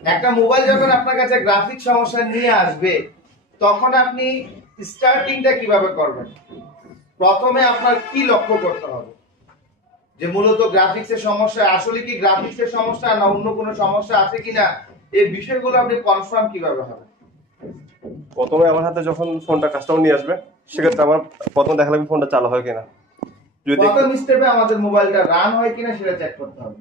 একটা মোবাইল যখন আপনার কাছে গ্রাফিক সমস্যা নিয়ে আসবে তখন আপনি স্টার্টিংটা কিভাবে করবেন? প্রথমে আপনার কি লক্ষ্য করতে হবে যে মূলত গ্রাফিক্সের সমস্যা, আসলে কি গ্রাফিক্সের সমস্যা না অন্য কোনো সমস্যা আছে কিনা, এই বিষয়গুলো আপনি কনফার্ম কিভাবে হবে? প্রথমে আমার হাতে যখন ফোনটা কাস্টমার নিয়ে আসবে সেক্ষেত্রে আমার প্রথম দেখা লাগবে ফোনটা চালু হয় কিনা। প্রথম স্টেপে আমাদের মোবাইলটা রান হয় কিনা সেটা চেক করতে হবে।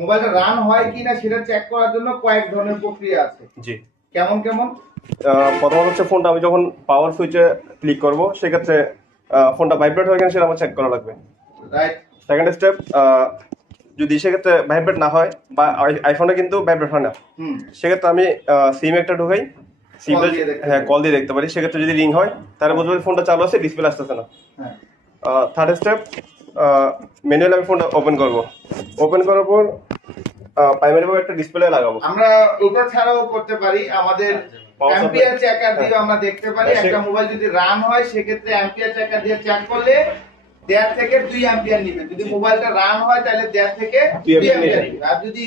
মোবাইলটা রান হয় কিনা সেটা চেক করার জন্য কয়েক ধরনের প্রক্রিয়া আছে। জি। কেমন কেমন? প্রথমত হচ্ছে ফোনটা আমি যখন পাওয়ার সুইচে ক্লিক করব সেক্ষেত্রে ফোনটা ভাইব্রেট হয় কিনা সেটা আমার চেক করা লাগবে। রাইট। সেকেন্ড স্টেপ, যদি সেক্ষেত্রে ভাইব্রেট না হয় বা আইফোনে কিন্তু ভাইব্রেট হয় না, সেক্ষেত্রে আমি সিম একটা ঢুকাই, সিমটা কল দিয়ে দেখতে পারি। সেক্ষেত্রে যদি রিং হয় তাহলে বুঝবো ফোনটা চালু আছে, ডিসপ্লে আসতেছে না। থার্ড স্টেপ, ম্যানুয়ালি আমি ফোনটা ওপেন করব। ওপেন করার পর প্রাইমারি ভাবে একটা ডিসপ্লে লাগাবো। আমরা এটা ছাড়াও করতে পারি, আমাদের অ্যাম্পিয়ার চেকার দিয়ে আমরা দেখতে পারি একটা মোবাইল যদি রান হয় সেক্ষেত্রে অ্যাম্পিয়ার চেকার দিয়ে চেক করলে 1.5 থেকে 2 অ্যাম্পিয়ার নেবে। যদি মোবাইলটা রান হয় তাহলে 1.5 থেকে 2 অ্যাম্পিয়ার নেবে, আর যদি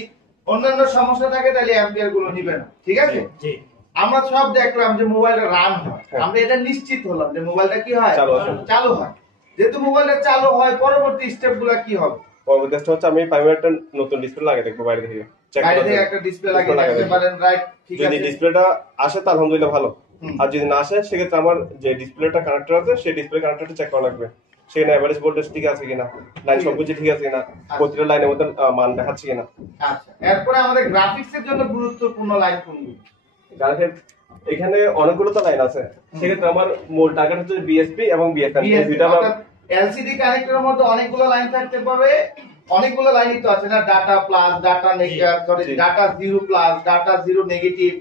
অন্যান্য সমস্যা থাকে তাহলে অ্যাম্পিয়ার গুলো নেবে না। ঠিক আছে? জি। আমরা সব দেখলাম যে মোবাইলটা রান হয়, আমরা এটা নিশ্চিত হলাম যে মোবাইলটা কি হয়, চালু হয়। যেহেতু মোবাইলটা চালু হয়, পরবর্তী স্টেপগুলো কি হবে? পরবর্তী স্টেপ হচ্ছে আমি প্রাইমারি একটা নতুন ডিসপ্লে লাগিয়ে দেখবো বাইরে থেকে। বাইরে থেকে একটা ডিসপ্লে লাগিয়ে দেখতে পারেন। রাইট, ঠিক আছে। যদি ডিসপ্লেটা আসে তাহলে আলহামদুলিল্লাহ ভালো, আর যদি না আসে সেক্ষেত্রে আমার যে ডিসপ্লেটা কানেক্টর আছে সেই ডিসপ্লে কানেক্টরটা চেক করা লাগবে। সেখানে এভারেজ ভোল্টেজ ঠিক আছে কিনা, লাইন সবকিছু ঠিক আছে কিনা, প্রতিটা লাইনের মধ্যে মান দেখাচ্ছে কিনা। আচ্ছা, এরপরে আমাদের গ্রাফিক্সের জন্য গুরুত্বপূর্ণ লাইন কোনগুলো? গ্রাফিক্স এখানে অনেকগুলো তো লাইন আছে, সেক্ষেত্রে আমার মূল টার্গেট হচ্ছে বিএসপি এবং বিএসএন। এলসিডি কানেক্টরের মধ্যে অনেকগুলো লাইন থাকতে পারে, অনেকগুলো লাইনই তো আছে না, data plus, data negative, data zero plus, data zero negative,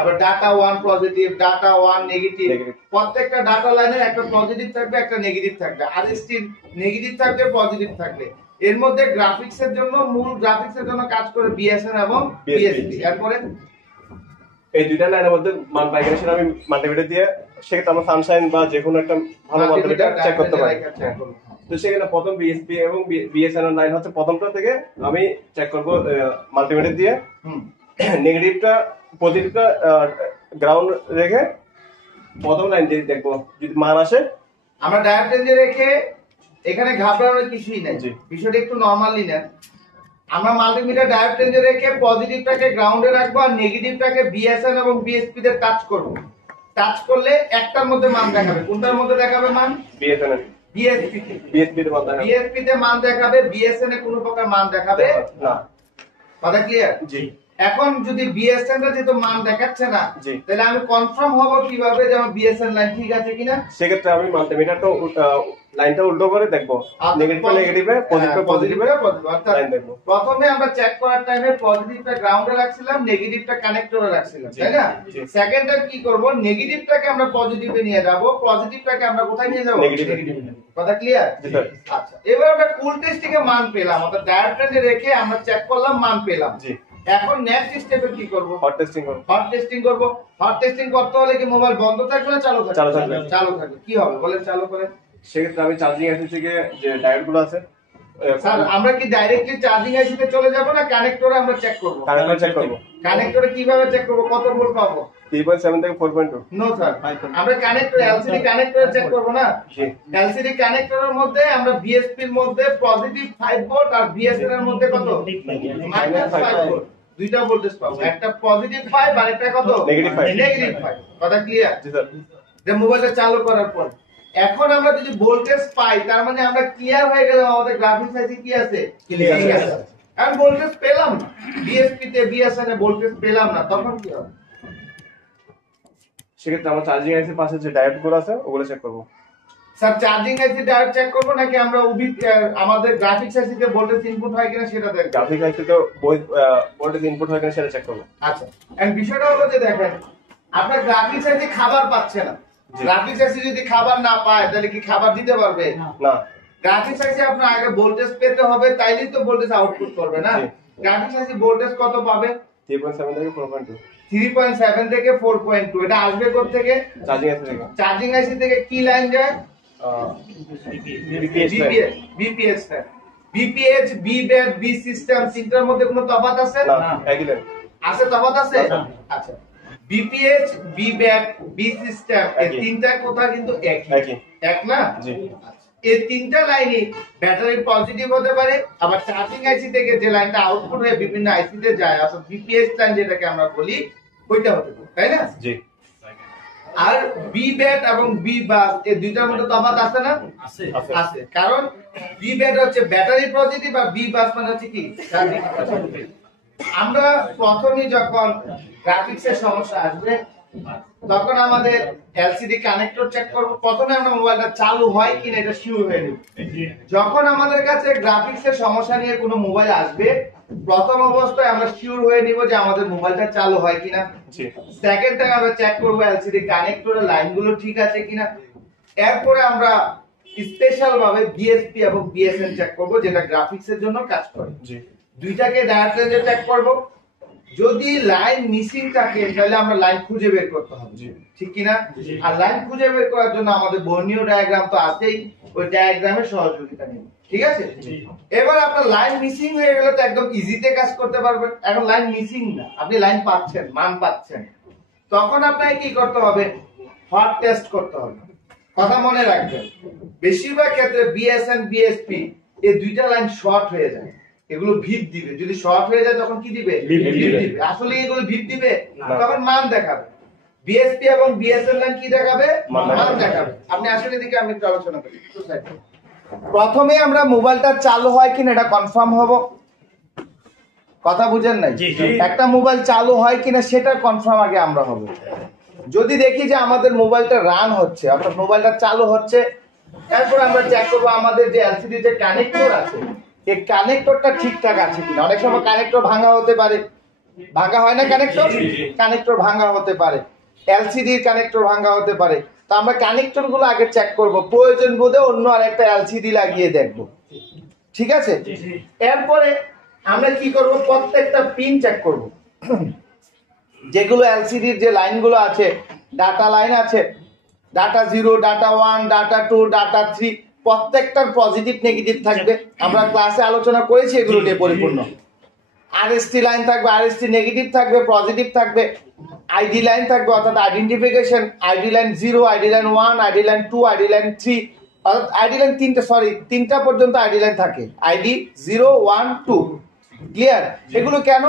আবার ডাটা 1 পজিটিভ, ডাটা 1 নেগেটিভ। প্রত্যেকটা ডাটা লাইনের একটা পজিটিভ থাকবে, একটা নেগেটিভ থাকবে, আর স্টিল নেগেটিভ থাকবে, পজিটিভ থাকবে। এর মধ্যে গ্রাফিক্সের জন্য, মূল গ্রাফিক্সের জন্য কাজ করে বিএসএন এবং বিএসপি। এরপরে এই দুইটা লাইনের মধ্যে মান পাই কিনা সেটা আমি মাল্টিমিটার দিয়ে সেক্ষেত্রে আমরা সানশাইন বা যে কোনো একটা ভালো মাল্টিমিটার চেক করতে পারি। তো সেখানে প্রথম বিএসপি এবং বিএসএন এর লাইন হচ্ছে প্রথমটা থেকে আমি চেক করব মাল্টিমিটার দিয়ে। নেগেটিভটা পজিটিভটা গ্রাউন্ড রেখে প্রথম লাইন দিয়ে দেখবো, যদি মান আসে আমরা ডায়োড রেঞ্জে রেখে, এখানে ঘাবড়ানোর কিছুই নাই, বিষয়টা একটু নরমালি নেন। আমরা মাল্টিমিটার ডায়োড রেঞ্জে রেখে পজিটিভটাকে গ্রাউন্ডে রাখবো আর নেগেটিভটাকে বিএসএন এবং বিএসপি তে টাচ করব। টাচ করলে একটার মধ্যে মান দেখাবে। কোনটার মধ্যে দেখাবে মান? বিএসএন এর। বিএসপি তে। বিএসপি তে মান দেখাবে। বিএসপি তে মান দেখাবে, বিএসএন এ কোনো প্রকার মান দেখাবে না। কথা ক্লিয়ার? জি। এখন যদি বিএসএন এর যেহেতু মান দেখাচ্ছে না, তাহলে আমি কনফার্ম হব কিভাবে যে আমার বিএসএন লাইন ঠিক আছে কিনা? সেক্ষেত্রে আমি মাল্টিমিটারটা লাইনটা উল্টো করে দেখবো, নেগেটিভ নেগেটিভে, পজিটিভে লাইন দেখবো। প্রথমে আমরা চেক করার টাইমে পজিটিভটা গ্রাউন্ডে রাখছিলাম, নেগেটিভটা কানেক্টরে রাখছিলাম, তাই না? সেকেন্ড টাইম কি করব, নেগেটিভটাকে আমরা পজিটিভে নিয়ে যাব, পজিটিভটাকে আমরা কোথায় নিয়ে যাব? নেগেটিভে। কথা ক্লিয়ার? আচ্ছা, এবার আমরা কুল টেস্টিং এ মান পেলাম, অর্থাৎ ডায়োড রেঞ্জে রেখে আমরা চেক করলাম, মান পেলাম। জি। এখন নেক্সট স্টেপে কি করব? হট টেস্টিং করব। হট টেস্টিং করব। হট টেস্টিং করতে হলে কি মোবাইল বন্ধ থাকবে না চালু থাকবে? চালু থাকবে। চালু থাকবে। কি হবে বলেন, চালু করেন। সেক্ষেত্রে আমি চার্জিং আইসি থেকে যে ডায়োডগুলো আছে, স্যার আমরা কি ডাইরেক্টলি চার্জিং আইসিতে চলে যাব না কানেক্টরে আমরা চেক করব? কানেক্টরে চেক করব। কানেক্টরে কিভাবে চেক করব, কত ভোল্ট পাবো? 3.7 থেকে 4.2। নো স্যার, আমরা কানেক্টর এলসিডি কানেক্টরে চেক করব না। এলসিডি কানেক্টরের মধ্যে আমরা বিএসপি এর মধ্যে পজিটিভ 5 ভোল্ট আর বিএসএন এর মধ্যে কত? -5 ভোল্ট। দুইটা ভোল্টেজ পাবো, একটা পজিটিভ 5 আর একটা কত? নেগেটিভ 5। কথা ক্লিয়ার? জি স্যার। যে মোবাইলটা চালু করার পর এখন আমরা যদি ভোল্টেজ পাই তার মানে আমরা ক্লিয়ার হয়ে গেলাম, আমাদের গ্রাফিক্স আইসি কি আছে? ক্লিয়ার আছে। আর ভোল্টেজ পেলাম না, বিএসপি তে বিএসএন এ ভোল্টেজ পেলাম না, তখন কি হবে? সেক্ষেত্রে আমরা চার্জিং আইসির পাশে যে ডায়োডগুলো আছে ওগুলো চেক করব। Sir charging IC diode check করব নাকি আমরা আমাদের গ্রাফিক্স আইসি তে ভোল্টেজ ইনপুট হয় কিনা সেটা দেখব? গ্রাফিক্স আইসি তে ভোল্টেজ ইনপুট হয় কিনা সেটা চেক করব। আচ্ছা, এন্ড বিষয়টা হলো যে দেখেন আপনার গ্রাফিক্স আইসি খাবার পাচ্ছে না। গ্রাফিক্স আইসি যদি খাবার না পায় তাহলে কি খাবার দিতে পারবে? না। গ্রাফিক্স আইসি আপনার আগে ভোল্টেজ পেতে হবে, তাইলেই তো ভোল্টেজ আউটপুট করবে না। গ্রাফিক্স আইসি ভোল্টেজ কত পাবে? 3.7 থেকে 4.2। 3.7 থেকে 4.2। এটা আসবে কোথা থেকে? চার্জিং আইসি থেকে। চার্জিং আইসি থেকে কি লাইন যায়? BPS. BPS BPH, B bat, B system তিনটার মধ্যে কোনো তফাৎ আছে? না, একই লাইন আছে, তফাৎ আছে? আচ্ছা, BPH, B bat, B system এই তিনটা কথা কিন্তু একই, এক না? জি। এই তিনটা লাইনই ব্যাটারি পজিটিভ হতে পারে, আবার চার্জিং আইসি থেকে যে লাইনটা আউটপুট হয়ে বিভিন্ন আইসি তে যায়, অর্থাৎ বিপিএইচ লাইন যেটাকে আমরা বলি, ওইটা হতে পারে, তাই না? জি। আর বি ব্যাট এবং বি বাস এই দুইটার মধ্যে তফাৎ আছে না? আছে, কারণ বি ব্যাট হচ্ছে ব্যাটারি পজিটিভ আর বি বাস মানে হচ্ছে কি চার্জিং পজিটিভ। আমরা প্রথমেই যখন গ্রাফিক্সের সমস্যা আসবে তখন আমাদের এলসিডি কানেক্টর চেক করব। প্রথমে আমরা মোবাইলটা চালু হয় কিনা এটা শিওর হয়ে নেব। যখন আমাদের কাছে গ্রাফিক্সের সমস্যা নিয়ে কোনো মোবাইল আসবে প্রথম অবস্থায় আমরা শিওর হয়ে নিব যে আমাদের মোবাইলটা চালু হয় কিনা। সেকেন্ড টাইম আমরা চেক করব এলসিডি কানেক্টরের লাইনগুলো ঠিক আছে কিনা। এরপরে আমরা স্পেশাল ভাবে বিএসপি এবং বিএসএন চেক করব, যেটা গ্রাফিক্সের জন্য কাজ করে। দুইটাকে ডায়ারেক্ট রেঞ্জে চেক করব। যদি লাইন মিসিং থাকে তাহলে আমরা লাইন খুঁজে বের করতে হবে, ঠিক কিনা? আর লাইন খুঁজে বের করার জন্য আমাদের বর্ণীয় ডায়াগ্রাম তো আছেই, ওই ডায়াগ্রামের সহযোগিতা নিব, ঠিক আছে? এবার আপনার লাইন মিসিং হয়ে গেলে তো একদম ইজিতে কাজ করতে পারবেন। এখন লাইন মিসিং না, আপনি লাইন পাচ্ছেন, মান পাচ্ছেন, তখন আপনাকে কি করতে হবে? হট টেস্ট করতে হবে। কথা মনে রাখবেন, বেশিরভাগ ক্ষেত্রে বিএসএন বিএসপি এই দুইটা লাইন শর্ট হয়ে যায়, এগুলো ভিপ দিবে। যদি শর্ট হয়ে যায় তখন কি দিবে? ভিপ দিবে। আসলে এগুলো ভিপ দিবে, তখন মান দেখাবে। বিএসপি এবং বিএসএন লাইন কি দেখাবে? মান দেখাবে। আপনি আসলে এদিকে আমি একটু আলোচনা করি। প্রথমে আমরা মোবাইলটা চালু হয় কিনা এটা কনফার্ম হব। কথা বুঝেন নাই? একটা মোবাইল চালু হয় কিনা সেটা কনফার্ম আগে আমরা হব। যদি দেখি যে আমাদের মোবাইলটা রান হচ্ছে, অর্থাৎ মোবাইলটা চালু হচ্ছে, তারপর আমরা চেক করব আমাদের যে এলসিডি যে কানেক্টর আছে এই কানেক্টরটা ঠিকঠাক আছে কিনা। অনেক সময় কানেক্টর ভাঙা হতে পারে, ভাঙা হয় না কানেক্টর? কানেক্টর ভাঙা হতে পারে, এলসিডির কানেক্টর ভাঙা হতে পারে। তো আমরা কানেক্টর গুলো আগে চেক করব, প্রয়োজন বোধে অন্য আরেকটা এলসিডি লাগিয়ে দেখব, ঠিক আছে? এরপরে আমরা কি করব? প্রত্যেকটা পিন চেক করব। যেগুলো এলসিডির যে লাইনগুলো আছে, ডাটা লাইন আছে, ডাটা 0, ডাটা 1, ডাটা 2, ডাটা 3, প্রত্যেকটার পজিটিভ নেগেটিভ থাকবে। আমরা ক্লাসে আলোচনা করেছি এগুলো নিয়ে পরিপূর্ণ। আরএসটি লাইন থাকবে, আরএসটি নেগেটিভ থাকবে, পজিটিভ থাকবে। আইডি লাইন থাকবে, অর্থাৎ identification, ID line 0, ID line 1, ID line 2, ID line 3, অর্থাৎ আইডি লাইন তিনটা পর্যন্ত আইডি লাইন থাকে। ID 0, 1, 2, clear? এগুলো কেন?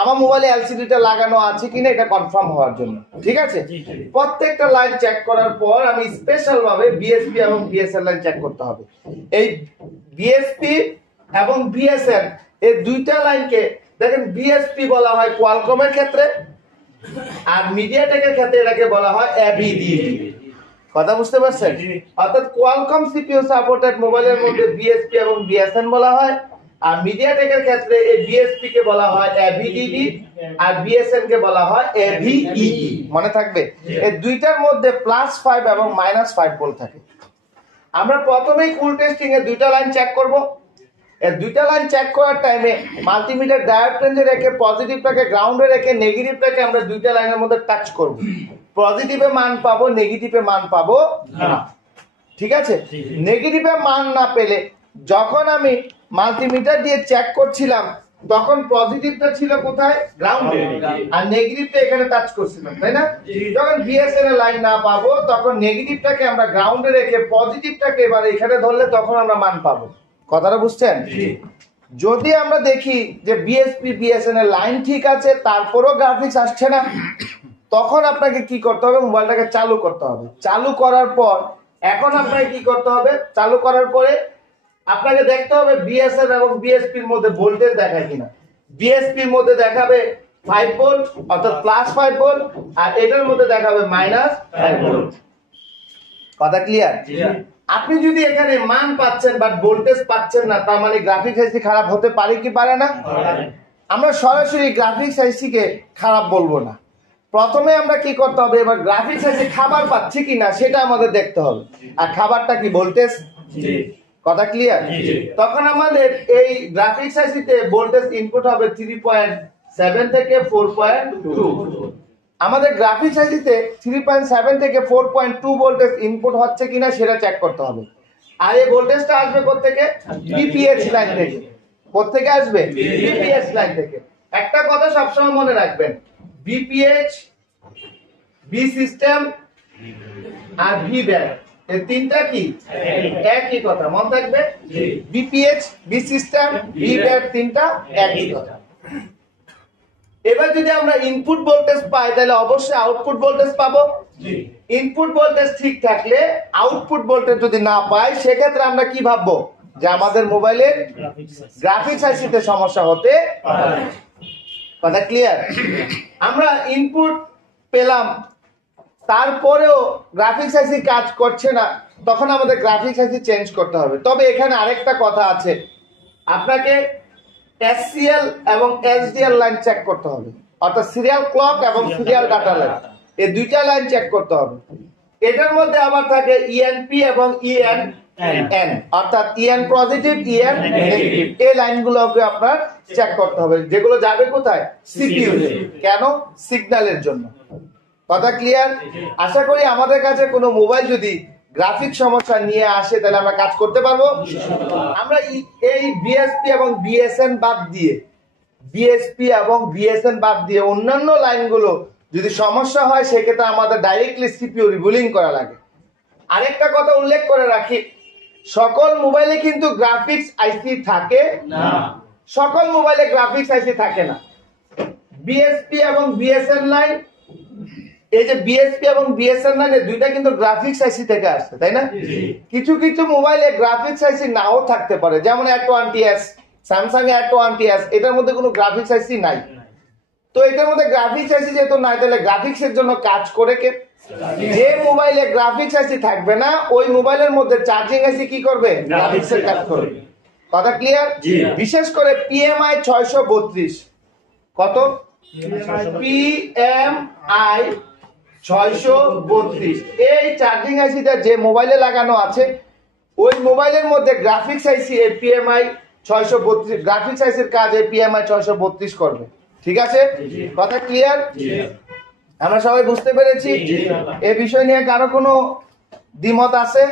আমার মোবাইলে এলসিডিটা লাগানো আছে কিনা এটা কনফার্ম হওয়ার জন্য, ঠিক আছে? প্রত্যেকটা লাইন চেক করার পর আমি স্পেশাল ভাবে বিএসপি এবং বিএসএন লাইন চেক করতে হবে। এই বিএসপি এবং বিএসএন এই দুইটা লাইনকে দেখেন, বিএসপি বলা হয় কোয়ালকমের ক্ষেত্রে, আর মিডিয়াটেকের ক্ষেত্রে এটাকে বলা হয় এবিডি। কথা বুঝতে পারছেন? অর্থাৎ কোয়ালকম সিপিইউ সাপোর্টেড মোবাইলের মধ্যে বিএসপি এবং বিএসএন বলা হয়, আর মিডিয়াটেকের ক্ষেত্রে এই বিএসপি কে বলা হয় এভিডিডি আর বিএসএন কে বলা হয় এভিই। মনে থাকবে, এই দুইটার মধ্যে +5 এবং -5 ভোল্ট থাকে। আমরা প্রথমেই কুল টেস্টিং এ দুইটা লাইন চেক করব। এই দুইটা লাইন চেক করার টাইমে মাল্টিমিটার ডায়োড রেঞ্জে রেখে পজিটিভটাকে গ্রাউন্ডে রেখে নেগেটিভটাকে আমরা দুইটা লাইনের মধ্যে টাচ করব। পজিটিভে মান পাবো, নেগেটিভে মান পাবো না, ঠিক আছে? নেগেটিভে মান না পেলে যখন আমি মাল্টিমিটার দিয়ে চেক করছিলাম তখন পজিটিভটা ছিল কোথায়? গ্রাউন্ডে, আর নেগেটিভটা এখানে টাচ করছিলাম, তাই না? যখন বিএসএন এর লাইন না পাবো তখন নেগেটিভটাকে আমরা গ্রাউন্ডে রেখে পজিটিভটাকে এবার এখানে ধরলে তখন আমরা মান পাবো। কথাটা বুঝছেন? যদি আমরা দেখি যে বিএসপি বিএসএন এর লাইন ঠিক আছে তারপরেও গ্রাফিক্স আসছে না, তখন আপনাকে কি করতে হবে? মোবাইলটাকে চালু করতে হবে। চালু করার পর এখন আপনাকে কি করতে হবে? চালু করার পরে আপনাকে দেখতে হবে বিএসএন এবং বিএসপির মধ্যে ভোল্টেজ দেখায় কিনা। বিএসপির মধ্যে দেখাবে 5 ভোল্ট, অর্থাৎ +5 ভোল্ট, আর এটার মধ্যে দেখাবে -5 ভোল্ট। কথা ক্লিয়ার? আপনি যদি এখানে মান পাচ্ছেন বাট ভোল্টেজ পাচ্ছেন না, তার মানে গ্রাফিক্স আইসি খারাপ হতে পারে কি পারে না? আমরা সরাসরি গ্রাফিক্স আইসি কে খারাপ বলবো না। প্রথমে আমরা কি করতে হবে? এবার গ্রাফিক্স আইসি খাবার পাচ্ছে কিনা সেটা আমাদের দেখতে হবে। আর খাবারটা কি? ভোল্টেজ। কথা ক্লিয়ার? তখন আমাদের এই গ্রাফিক্স আইসিতে ভোল্টেজ ইনপুট হবে 3.7 থেকে 4.2। আমাদের গ্রাফিক্স আইসিতে 3.7 থেকে 4.2 ভোল্টেজ ইনপুট হচ্ছে কিনা সেটা চেক করতে হবে। আর এই ভোল্টেজটা আসবে কোত্থেকে? বিপিএইচ লাইন থেকে। কোত্থেকে আসবে? বিপিএইচ লাইন থেকে। একটা কথা সবসময় মনে রাখবেন, বিপিএইচ, বি সিস্টেম আর ভি ব্যাক, এই তিনটা কি একই কথা, মনে থাকবে। BPH, B system, V back তিনটা একই কথা। এবার যদি আমরা ইনপুট ভোল্টেজ পাই তাহলে অবশ্যই আউটপুট ভোল্টেজ পাবো। ইনপুট ভোল্টেজ ঠিক থাকলে আউটপুট ভোল্টেজ যদি না পাই সেক্ষেত্রে আমরা কি ভাববো? যে আমাদের মোবাইলের গ্রাফিক্স আইসিতে সমস্যা হতে পারে। কথা ক্লিয়ার? আমরা ইনপুট পেলাম, তারপরেও গ্রাফিক্স আইসি কাজ করছে না, তখন আমাদের গ্রাফিক্স আইসি চেঞ্জ করতে হবে। তবে এখানে আরেকটা কথা আছে, আপনাকে এসসিএল এবং এসডিএল লাইন চেক করতে হবে, অর্থাৎ সিরিয়াল ক্লক এবং সিরিয়াল ডাটা লাইন, এই দুইটা লাইন চেক করতে হবে। এটার মধ্যে আবার থাকে ইএনপি এবং ইএনএন, অর্থাৎ ইএন পজিটিভ, ইএন নেগেটিভ, এই লাইনগুলোকে আপনার চেক করতে হবে, যেগুলো যাবে কোথায়? সিপিইউ। কেন? সিগন্যালের জন্য। কথা ক্লিয়ার? আশা করি আমাদের কাছে কোনো মোবাইল যদি গ্রাফিক সমস্যা নিয়ে আসে তাহলে আমরা কাজ করতে পারবো। আমরা এই বিএসপি এবং বিএসএন বাদ দিয়ে অন্যান্য লাইনগুলো যদি সমস্যা হয় সেক্ষেত্রে আমাদের ডাইরেক্টলি সিপিইউ রিবুলিং করা লাগে। আরেকটা কথা উল্লেখ করে রাখি, সকল মোবাইলে কিন্তু গ্রাফিক্স আইসি থাকে না। সকল মোবাইলে গ্রাফিক্স আইসি থাকে না। বিএসপি এবং বিএসএন লাইন, এই যে বিএসপি এবং বিএসএন লাইন, দুইটা কিন্তু গ্রাফিক্স আইসি থেকে আসছে, তাই না? কিছু কিছু মোবাইলে গ্রাফিক্স আইসি নাও থাকতে পারে, যেমন A21TS, স্যামসাং A21TS, এটার মধ্যে কোনো গ্রাফিক্স আইসি নাই। তো এটার মধ্যে গ্রাফিক্স আইসি যেহেতু নাই, তাহলে গ্রাফিক্স এর জন্য কাজ করে কে? যে মোবাইলে গ্রাফিক্স আইসি থাকবে না ওই মোবাইলের মধ্যে চার্জিং আইসি কি করবে? গ্রাফিক্স এর কাজ করবে। কথা ক্লিয়ার? বিশেষ করে পিএমআই 632, কত? পিএমআই 632, এই চার্জিং আইসিটা যে মোবাইলে লাগানো আছে ওই মোবাইলের মধ্যে গ্রাফিক্স আইসি এই পিএমআই 632, গ্রাফিক্স আইসির কাজ এই পিএমআই 632 করবে। ঠিক আছে? কথা ক্লিয়ার? আমরা সবাই বুঝতে পেরেছি? এই বিষয় নিয়ে কারো কোনো দ্বিমত আছে?